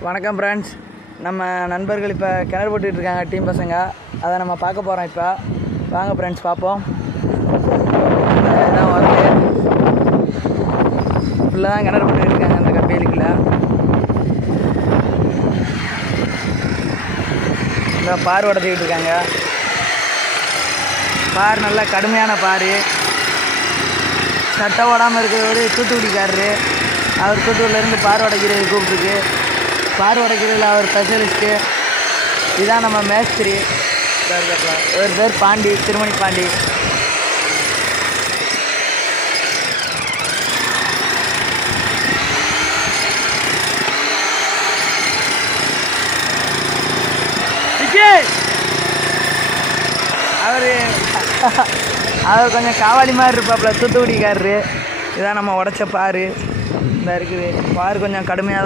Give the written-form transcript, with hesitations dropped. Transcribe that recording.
வணக்கம் ஃப்ரெண்ட்ஸ். நம்ம நண்பர்கள் இப்போ கிணறு போட்டுக்கிட்டு இருக்காங்க, டீம் பசங்க. அதை நம்ம பார்க்க போகிறோம். இப்போ வாங்க ஃப்ரெண்ட்ஸ் பார்ப்போம். இதான் வரல ஃபுல்லாக தான் கிணறு போட்டுக்கிட்டு இருக்காங்க அந்த கம்பெனிக்குள்ள. இந்த பார் உடச்சிக்கிட்டு இருக்காங்க. பார் நல்லா கடுமையான பார். சட்டை ஓடாமல் இருக்கிறவர் தூத்துக்குடிக்காரரு. அவர் தூத்துக்குடியிலேருந்து பார் உடைக்கிறது கூப்பிட்ருக்கு. பார் உடைக்கிறதுல அவர் ஸ்பெஷலிஸ்ட்டு. இதுதான் நம்ம மேஸ்திரி. ஒரு பேர் பாண்டி, திருமணி பாண்டி. அவர் கொஞ்சம் காவாலி மாதிரி இருப்பாப்புல, தூத்துக்குடிக்காரரு. இதான் நம்ம உடச்ச பார். இந்த இருக்குது பார் கொஞ்சம் கடுமையாக தான்